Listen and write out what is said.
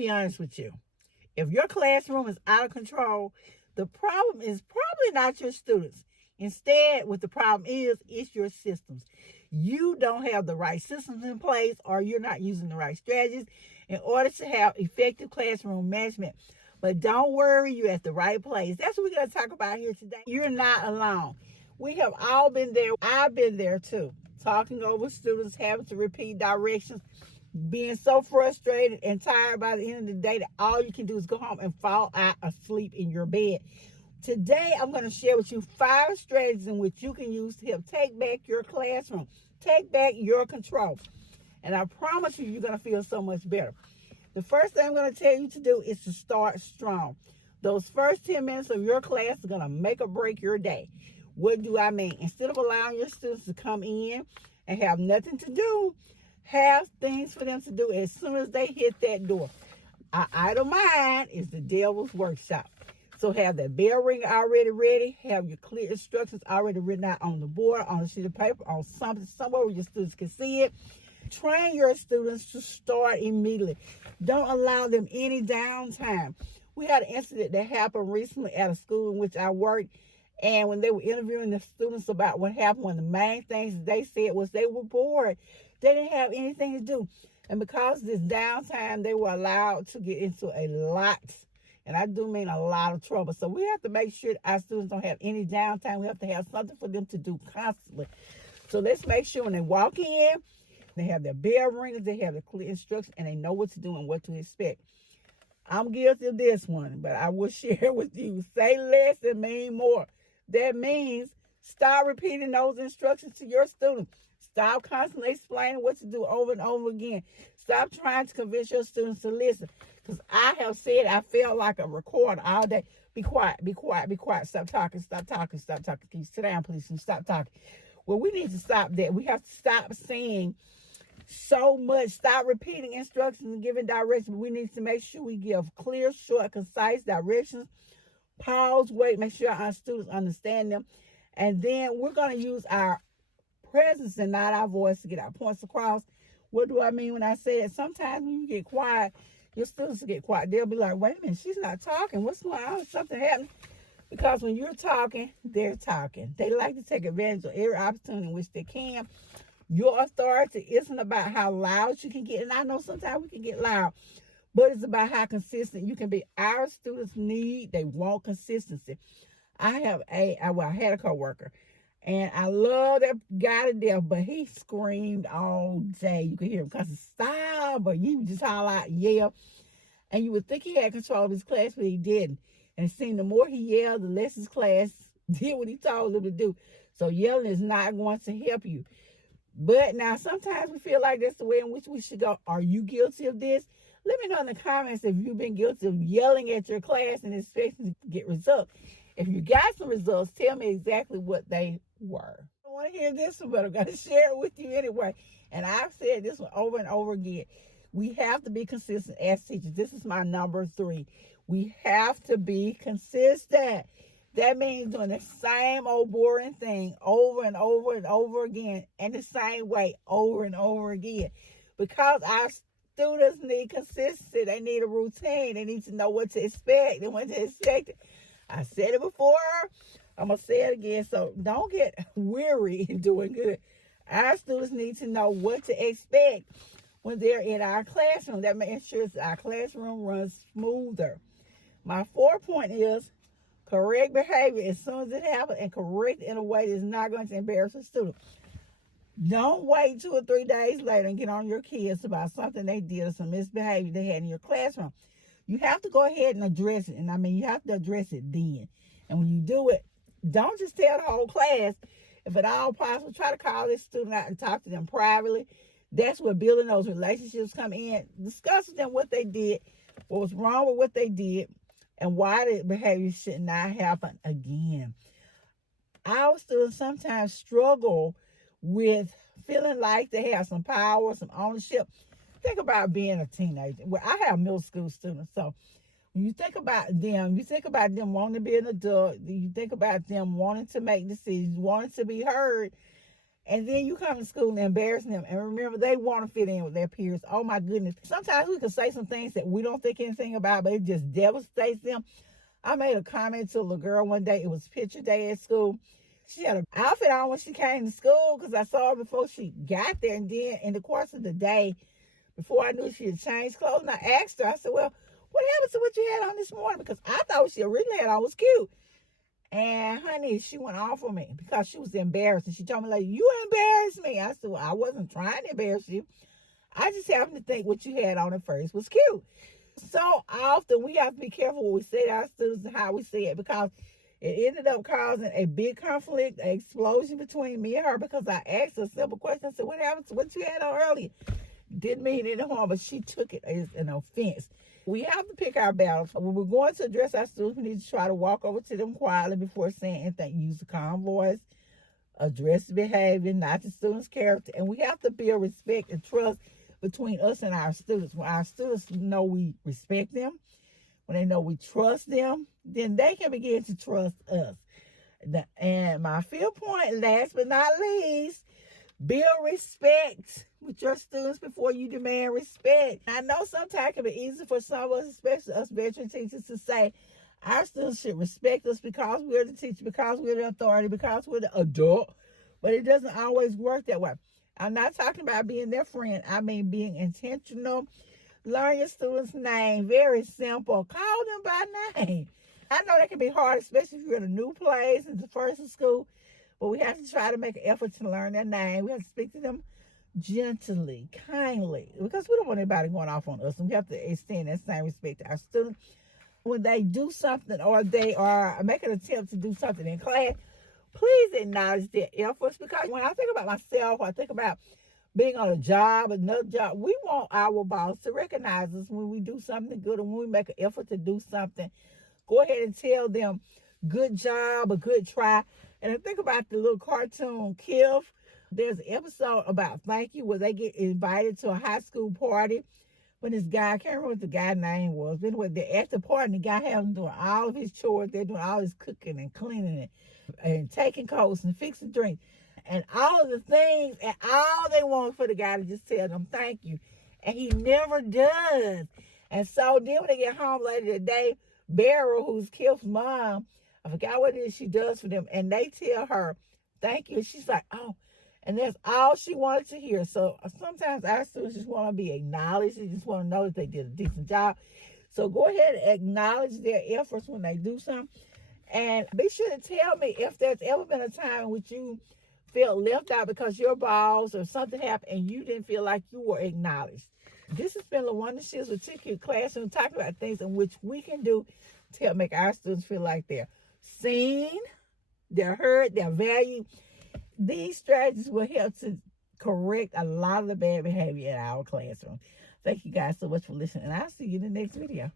Be honest with you. If your classroom is out of control, the problem is probably not your students. Instead, what the problem is, it's your systems. You don't have the right systems in place, or you're not using the right strategies in order to have effective classroom management. But don't worry, you're at the right place. That's what we're going to talk about here today. You're not alone. We have all been there. I've been there too. Talking over students, having to repeat directions, being so frustrated and tired by the end of the day that all you can do is go home and fall out asleep in your bed. Today, I'm going to share with you 5 strategies in which you can use to help take back your classroom, take back your control. And I promise you, you're going to feel so much better. The first thing I'm going to tell you to do is to start strong. Those first 10 minutes of your class are going to make or break your day. What do I mean? Instead of allowing your students to come in and have nothing to do, have things for them to do as soon as they hit that door. Our idle mind is the devil's workshop. So have that bell ring already ready. Have your clear instructions already written out on the board, on a sheet of paper, on something, somewhere where your students can see it. Train your students to start immediately. Don't allow them any downtime. We had an incident that happened recently at a school in which I worked. And when they were interviewing the students about what happened, one of the main things they said was they were bored. They didn't have anything to do. And because of this downtime, they were allowed to get into a lot, and I do mean a lot of trouble. So we have to make sure that our students don't have any downtime. We have to have something for them to do constantly. So let's make sure when they walk in, they have their bell ringers, they have the clear instructions, and they know what to do and what to expect. I'm guilty of this one, but I will share with you. Say less and mean more. That means stop repeating those instructions to your students. Stop constantly explaining what to do over and over again. Stop trying to convince your students to listen. Because I have said I felt like a recorder all day. Be quiet, be quiet, be quiet. Stop talking, stop talking, stop talking. Can you sit down, please, and stop talking? Well, we need to stop that. We have to stop saying so much. Stop repeating instructions and giving directions. We need to make sure we give clear, short, concise directions. Pause, wait, make sure our students understand them. And then we're going to use our presence and not our voice to get our points across. What do I mean when I say that? Sometimes when you get quiet, your students will get quiet. They'll be like, wait a minute, she's not talking. What's going on? Something happened. Because when you're talking, they're talking. They like to take advantage of every opportunity in which they can. Your authority isn't about how loud you can get. And I know sometimes we can get loud, but it's about how consistent you can be. Our students they want consistency. I had a coworker, and I love that guy to death, but he screamed all day. You could hear him because stop, but you just holler out, yell. And you would think he had control of his class, but he didn't. And it seemed the more he yelled, the less his class did what he told them to do. So yelling is not going to help you. But now sometimes we feel like that's the way in which we should go. Are you guilty of this? Let me know in the comments if you've been guilty of yelling at your class and expecting to get results. If you got some results, tell me exactly what they were. I don't want to hear this one, but I'm going to share it with you anyway. And I've said this one over and over again. We have to be consistent as teachers. This is my number 3. We have to be consistent. That means doing the same old boring thing over and over and over again, and the same way over and over again. Because our students need consistency. They need a routine. They need to know what to expect and when to expect it. I said it before. I'm going to say it again. So don't get weary in doing good. Our students need to know what to expect when they're in our classroom. That ensures our classroom runs smoother. My 4th point is correct behavior as soon as it happens, and correct in a way that's not going to embarrass the student. Don't wait 2 or 3 days later and get on your kids about something they did or some misbehavior they had in your classroom. You have to go ahead and address it. And I mean, you have to address it then. And when you do it, don't just tell the whole class. If at all possible, try to call this student out and talk to them privately. That's where building those relationships come in. Discuss with them what they did, what was wrong with what they did, and why the behavior should not happen again. Our students sometimes struggle with feeling like they have some power, some ownership. Think about being a teenager. Well, I have middle school students, so when you think about them, wanting to be an adult, you think about them wanting to make decisions, wanting to be heard, And then you come to school and embarrass them. And remember, they want to fit in with their peers. Oh my goodness. Sometimes we can say some things that we don't think anything about, but it just devastates them. I made a comment to a little girl one day. It was picture day at school. She had an outfit on when she came to school because I saw her before she got there. And then in the course of the day, before I knew she had changed clothes, and I asked her, I said, well, what happened to what you had on this morning? Because I thought what she originally had on was cute. And honey, she went off on me because she was embarrassed. And she told me, like, you embarrassed me. I said, well, I wasn't trying to embarrass you. I just happened to think what you had on at first was cute. So often we have to be careful what we say to our students and how we say it, because it ended up causing a big conflict, an explosion between me and her, because I asked her a simple question. I said, what happened to what you had on earlier? Didn't mean any harm, but she took it as an offense. We have to pick our battles. When we're going to address our students, we need to try to walk over to them quietly before saying anything. Use a calm voice, address the behavior, not the student's character. And we have to build respect and trust between us and our students. When our students know we respect them, when they know we trust them, then they can begin to trust us. And my fifth point, last but not least, build respect with your students before you demand respect. I know sometimes it can be easy for some of us, especially us veteran teachers, to say our students should respect us because we're the teacher, because we're the authority, because we're the adult. But it doesn't always work that way. I'm not talking about being their friend. I mean being intentional. Learn your student's name. Very simple. Call them by name. I know that can be hard, especially if you're in a new place and the first in school. But we have to try to make an effort to learn their name. We have to speak to them gently, kindly, because we don't want anybody going off on us. And we have to extend that same respect to our students. When they do something or they are making an attempt to do something in class, please acknowledge their efforts, because when I think about myself, I think about being on a job, another job, we want our boss to recognize us when we do something good, and when we make an effort to do something. Go ahead and tell them, good job, a good try. And I think about the little cartoon, Kif. There's an episode about thank you where they get invited to a high school party. When this guy, I can't remember what the guy's name was, but anyway, they're at the party, and the guy has them doing all of his chores. They're doing all his cooking and cleaning and taking coats and fixing drinks and all of the things, and all they want for the guy to just tell them thank you. And he never does. And so then when they get home later that day, Beryl, who's Kif's mom, I forgot what it is she does for them, and they tell her thank you. She's like, oh, and that's all she wanted to hear. So sometimes our students just want to be acknowledged. They just want to know that they did a decent job. So go ahead and acknowledge their efforts when they do something. And be sure to tell me if there's ever been a time in which you felt left out because your boss or something happened and you didn't feel like you were acknowledged. This has been LaWanda Shields with TQ Classroom, talking about things in which we can do to help make our students feel like they're seen, they're heard, they're valued. These strategies will help to correct a lot of the bad behavior in our classroom. Thank you guys so much for listening, and I'll see you in the next video.